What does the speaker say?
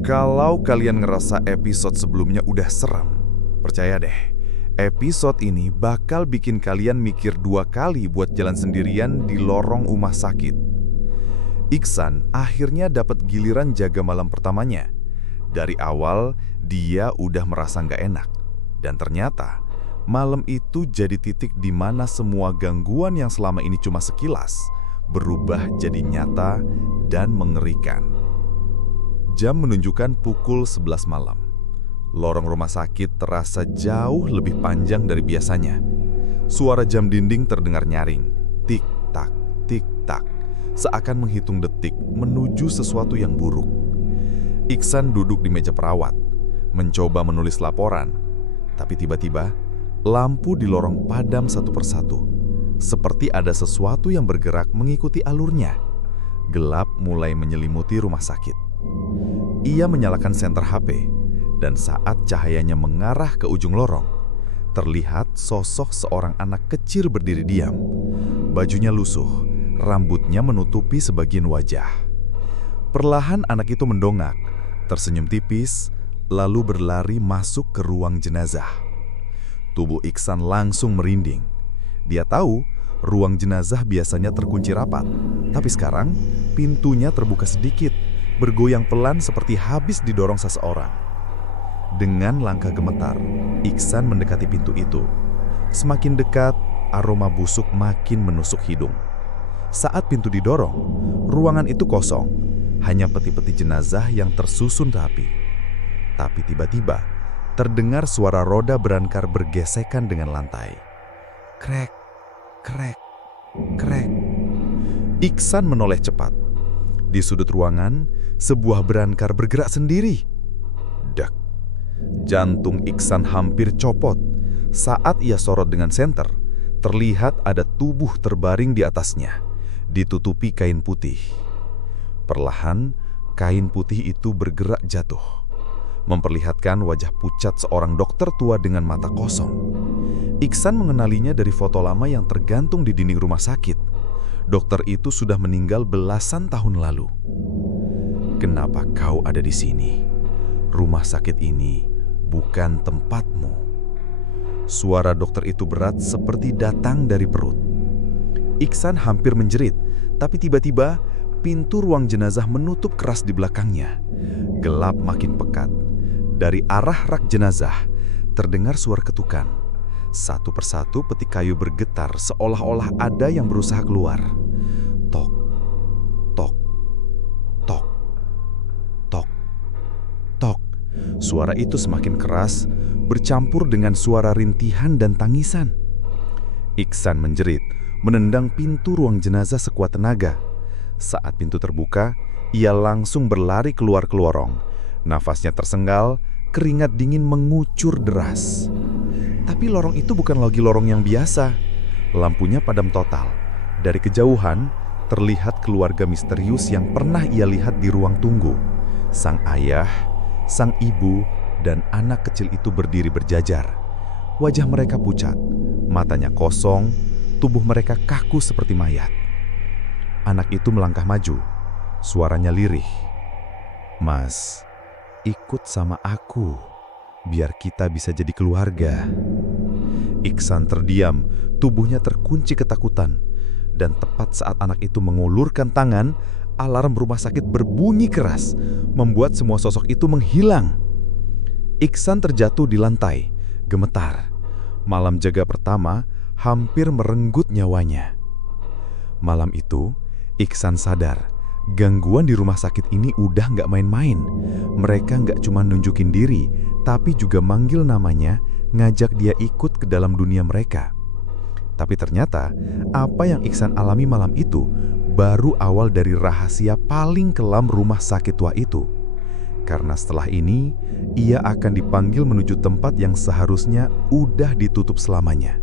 Kalau kalian ngerasa episode sebelumnya udah serem, percaya deh, episode ini bakal bikin kalian mikir 2 kali buat jalan sendirian di lorong rumah sakit. Iksan akhirnya dapat giliran jaga malam pertamanya. Dari awal, dia udah merasa nggak enak. Dan ternyata, malam itu jadi titik di mana semua gangguan yang selama ini cuma sekilas berubah jadi nyata dan mengerikan. Jam menunjukkan pukul 11 malam. Lorong rumah sakit terasa jauh lebih panjang dari biasanya. Suara jam dinding terdengar nyaring. Tik-tak, tik-tak. Seakan menghitung detik menuju sesuatu yang buruk. Iksan duduk di meja perawat, mencoba menulis laporan. Tapi tiba-tiba, lampu di lorong padam satu persatu. Seperti ada sesuatu yang bergerak mengikuti alurnya. Gelap mulai menyelimuti rumah sakit. Ia menyalakan senter HP, dan saat cahayanya mengarah ke ujung lorong, terlihat sosok seorang anak kecil berdiri diam. Bajunya lusuh, rambutnya menutupi sebagian wajah. Perlahan anak itu mendongak, tersenyum tipis, lalu berlari masuk ke ruang jenazah. Tubuh Iksan langsung merinding. Dia tahu ruang jenazah biasanya terkunci rapat, tapi sekarang pintunya terbuka sedikit, bergoyang pelan seperti habis didorong seseorang. Dengan langkah gemetar, Iksan mendekati pintu itu. Semakin dekat, aroma busuk makin menusuk hidung. Saat pintu didorong, ruangan itu kosong, hanya peti-peti jenazah yang tersusun rapi. Tapi tiba-tiba, terdengar suara roda berankar bergesekan dengan lantai. Krek, krek, krek. Iksan menoleh cepat. Di sudut ruangan, sebuah berankar bergerak sendiri. Dak. Jantung Iksan hampir copot. Saat ia sorot dengan senter, terlihat ada tubuh terbaring di atasnya, ditutupi kain putih. Perlahan, kain putih itu bergerak jatuh, memperlihatkan wajah pucat seorang dokter tua dengan mata kosong. Iksan mengenalinya dari foto lama yang tergantung di dinding rumah sakit. Dokter itu sudah meninggal belasan tahun lalu. Kenapa kau ada di sini? Rumah sakit ini bukan tempatmu. Suara dokter itu berat seperti datang dari perut. Iksan hampir menjerit, tapi tiba-tiba pintu ruang jenazah menutup keras di belakangnya. Gelap makin pekat. Dari arah rak jenazah terdengar suara ketukan. Satu persatu peti kayu bergetar seolah-olah ada yang berusaha keluar. Tok, tok, tok, tok, tok. Suara itu semakin keras, bercampur dengan suara rintihan dan tangisan. Iksan menjerit, menendang pintu ruang jenazah sekuat tenaga. Saat pintu terbuka, ia langsung berlari keluar ke lorong. Nafasnya tersenggal, keringat dingin mengucur deras. Tapi lorong itu bukan lagi lorong yang biasa. Lampunya padam total. Dari kejauhan, terlihat keluarga misterius yang pernah ia lihat di ruang tunggu. Sang ayah, sang ibu, dan anak kecil itu berdiri berjajar. Wajah mereka pucat, matanya kosong, tubuh mereka kaku seperti mayat. Anak itu melangkah maju, suaranya lirih. Mas, ikut sama aku, biar kita bisa jadi keluarga. Iksan terdiam, tubuhnya terkunci ketakutan. Dan tepat saat anak itu mengulurkan tangan, alarm rumah sakit berbunyi keras, membuat semua sosok itu menghilang. Iksan terjatuh di lantai, gemetar. Malam jaga pertama hampir merenggut nyawanya. Malam itu, Iksan sadar, gangguan di rumah sakit ini udah nggak main-main. Mereka nggak cuma nunjukin diri, tapi juga manggil namanya, ngajak dia ikut ke dalam dunia mereka. Tapi ternyata, apa yang Iksan alami malam itu baru awal dari rahasia paling kelam rumah sakit tua itu. Karena setelah ini, ia akan dipanggil menuju tempat yang seharusnya udah ditutup selamanya.